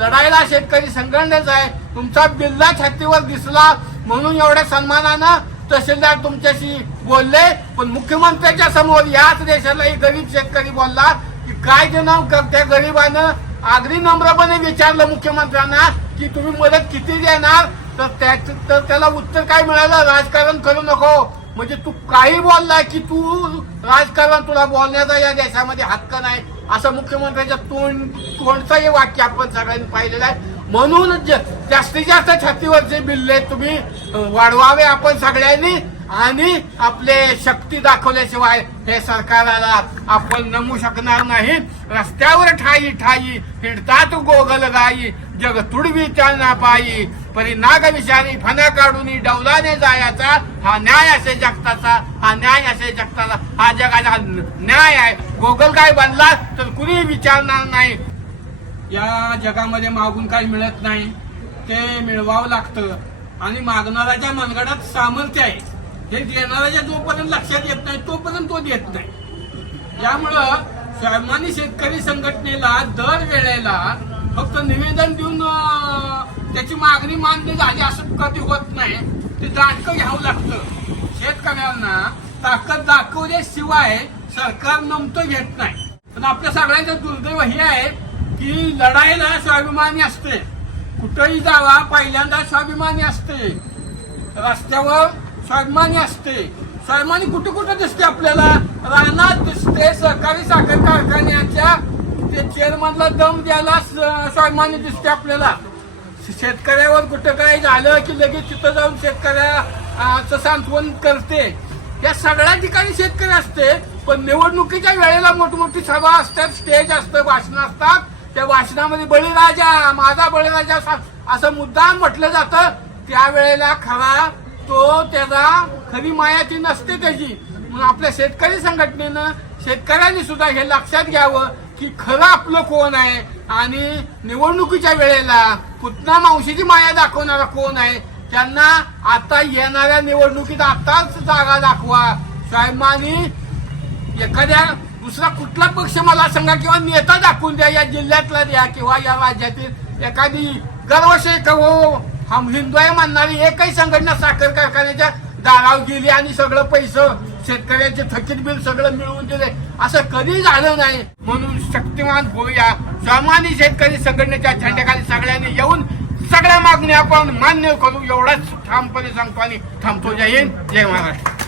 लढायला शेतकरी संघटनेच आहे. तुमचा बिल्ला छातीवर दिसला म्हणून एवढ्या सन्मानानं तहसीलदार तुमच्याशी बोलले. पण मुख्यमंत्र्यांच्या समोर याच देशाला एक गरीब शेतकरी बोलला की काय देणं त्या गरीबानं आगरी नम्रपणे विचारलं मुख्यमंत्र्यांना की तुम्ही मदत किती देणार? तर त्या- तर त्याला उत्तर काय मिळालं? राजकारण करू नको. म्हणजे तू काही बोलला की तू राजकारण तुला बोलण्याचा या देशामध्ये हक्क नाही. असं मुख्यमंत्र्यांच्या तोंड तोंडचं हे वाक्य आपण सगळ्यांनी पाहिलेलं आहे. म्हणून जास्तीत जास्त छातीवरचे बिल्ले तुम्ही वाढवावे आपण सगळ्यांनी. आणि आपले शक्ती दाखवल्याशिवाय हे सरकारला आपण नमू शकणार नाही. रस्त्यावर ठाई ठाई हिडतात गोगल गाई जग तुडवी त्यांना पायी. परी नाग विषारी फना काढून डौलाने जायचा हा न्याय असे जगताचा हा न्याय असे जगताचा हा जगाचा न्याय आहे. गोगल काय बनला तर कुणी विचारणार नाही. या जगामध्ये मागून काही मिळत नाही ते मिळवावं लागतं. आणि मागणाऱ्याच्या मनगडात सामर्थ्य आहे. हे देणाऱ्याच्या जोपर्यंत लक्षात येत नाही तोपर्यंत तो देत नाही. त्यामुळं स्वाभिमानी शेतकरी संघटनेला दर वेळेला फक्त निवेदन देऊन त्याची मागणी मान्य झाली असं कधी होत नाही ते दाटकं घ्यावं लागतं. शेतकऱ्यांना ताकद दाखवल्याशिवाय सरकार नमतं घेत नाही. पण आपल्या सगळ्यांचं दुर्दैव हे आहे की लढाईला स्वाभिमानी असते. कुठंही जावा पहिल्यांदा स्वाभिमानी असते. रस्त्यावर सन्मानी असते. सन्मानी कुठे कुठे दिसते आपल्याला? रानात दिसते. सहकारी साखर कारखान्याच्या ते चेअरमनला दम द्यायला स- दिसते आपल्याला. शेतकऱ्यावर कुठं काय झालं की लगेच तिथं जाऊन शेतकऱ्याचं सांत्वन करते. या सगळ्या ठिकाणी शेतकरी असते पण निवडणुकीच्या वेळेला मोठमोठी सभा असतात स्टेज असतं भाषण असतात. त्या भाषणामध्ये बळीराजा माझा बळीराजा असा- असं मुद्दाम म्हटलं जातं. त्यावेळेला खरा तो त्याला खरी मायाची नसते त्याची. म्हणून आपल्या शेतकरी संघटनेनं शेतकऱ्यांनी सुद्धा हे लक्षात घ्यावं की खरं आपलं कोण आहे आणि निवडणुकीच्या वेळेला पुतना मावशीची माया दाखवणारा कोण आहे त्यांना आता येणाऱ्या निवडणुकीत आताच जागा दाखवा. साहेबांनी एखाद्या दुसरा कुठला पक्ष मला सांगा किंवा नेता दाखवून द्या या जिल्ह्यातला द्या किंवा या राज्यातील एखादी गर्वशेख हो हम हिंदू आहे म्हणणारी एकही संघटना साखर कारखान्याच्या दारावर गेली आणि सगळं पैसं शेतकऱ्याचे थकीत बिल सगळं मिळवून दिले. असं कधी झालं नाही. म्हणून शक्तिमान होऊया. स्वामानी शेतकरी संघटनेच्या झेंड्याखाली सगळ्यांनी येऊन सगळ्या मागणी आपण मान्य करू. एवढाच ठामपणे सांगतो आणि थांबतो. जय हिंद. जय महाराष्ट्र.